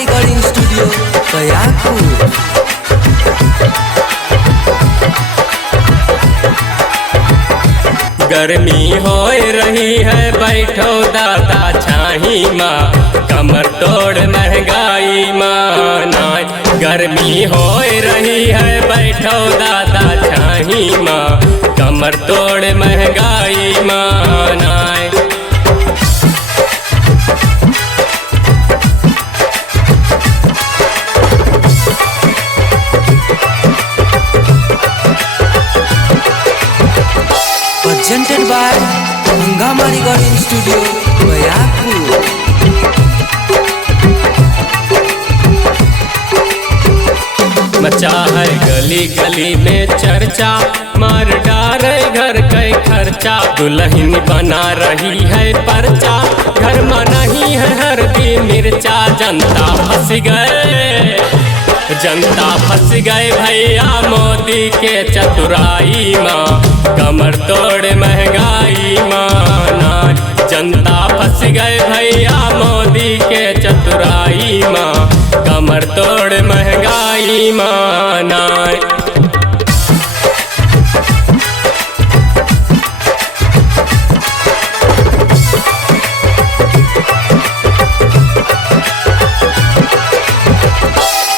Recording studio बयाकपुर। गर्मी हो रही है बैठो दादा छाही माँ, कमर तोड़ महंगाई माँ। गर्मी हो रही है बैठो दादा छाही माँ, कमर तोड़ महंगाई माँ। presented by हंगामा रिकॉर्डिंग स्टूडियो बयाकपुर। मचा है गली गली में चर्चा, मार डारे घर के खर्चा। दुल्हन बना रही है पर्चा, घर में नहीं है हल्दी मिर्चा। जनता फंस गए, जनता फंस गए भैया मोदी के चतुराई माँ, कमर तोड़ महंगाई माँ। जनता फंस गए भैया मोदी के चतुराई माँ, कमर तोड़ महंगाई माँ।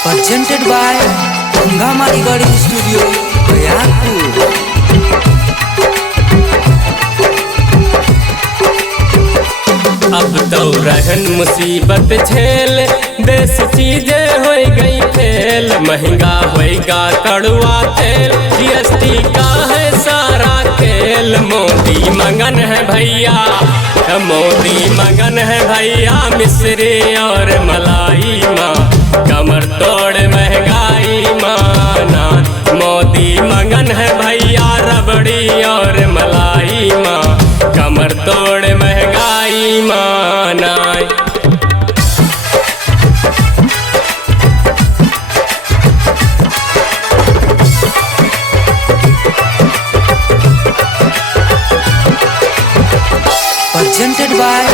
presented by हंगामा रिकॉर्डिंग स्टूडियो बयाकपुर। अब तो रहन मुसीबत झेल, देश चीजें हो गई फेल। महंगा होएगा कड़वा तेल, जीएसटी का है सारा खेल। मोदी मगन है भैया, मोदी मगन है भैया मिश्री और मलाई माँ, कमर तोड़ महंगाई माँ। मोदी मगन है भैया रबड़ी और मलाई माँ, कमर तोड़ महंगाई माँ। presented by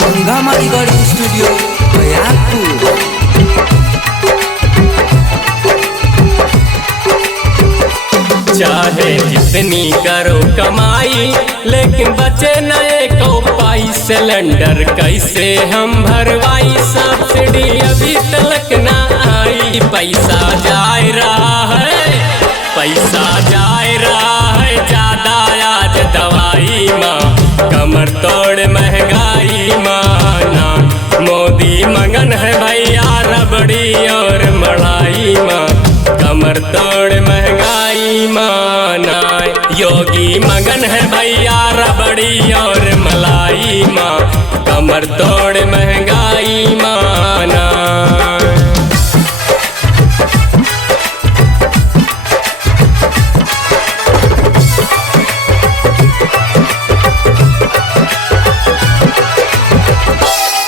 हंगामा रिकॉर्डिंग स्टूडियो बयाकपुर। चाहे जितनी करो कमाई, लेकिन बचे न एक पाई। सिलेंडर कैसे हम भरवाई, सब्सिडी अभी तक न आई। पैसा जाए रहा है, पैसा जाए रहा है ज्यादा आज दवाई माँ, कमर तोड़ महंगाई माँ। मोदी मगन है भैया रबड़ी और मलाई माँ, कमर तोड़ महंगाई माँ। योगी मगन है भैया रबड़ी और मलाई माँ, कमर तोड़ महंगाई माँ।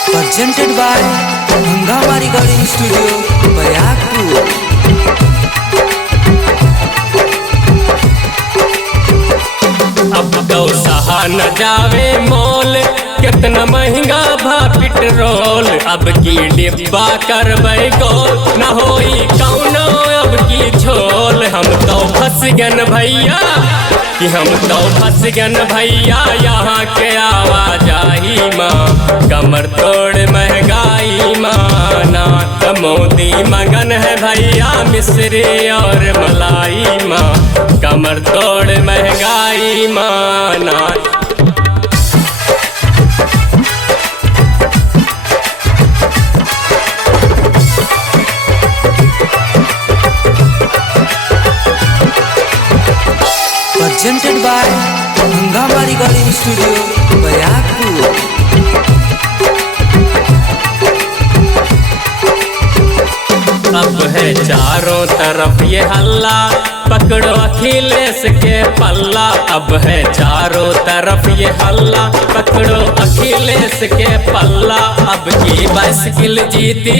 presented by हंगामा रिकॉर्डिंग स्टूडियो बयाकपुर। अब तो सहा न जावे मोल, कितना महंगा भा पेट्रोल। अब की डिब्बा करबै गोल, न होई कौनो अब की झोल। हम तो फंस गन भैया, कि हम तो फंस गन भैया यहाँ के आवाजाही माँ, कमर तोड़ महंगाई माँ। मोदी मगन है भैया मिश्री और मलाई माँ, कमर तोड़ महंगाई माँ। presented by हंगामा रिकॉर्डिंग स्टूडियो बयाकपुर। अब है चारों तरफ ये हल्ला, पकड़ो अखिलेश के पल्ला। अब है चारों तरफ ये हल्ला, पकड़ो अखिलेश के पल्ला। अब की बाइसिकल जीती,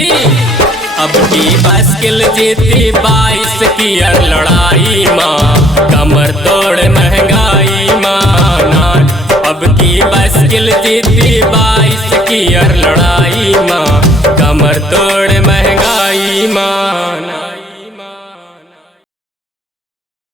अब की बाइसिकल जीती 22 की लड़ाई माँ, कमर तोड़ महंगाई माँ। अब की बाइसिकल जीती 22 की लड़ाई माँ, कमर तोड़ महंगाई। माँ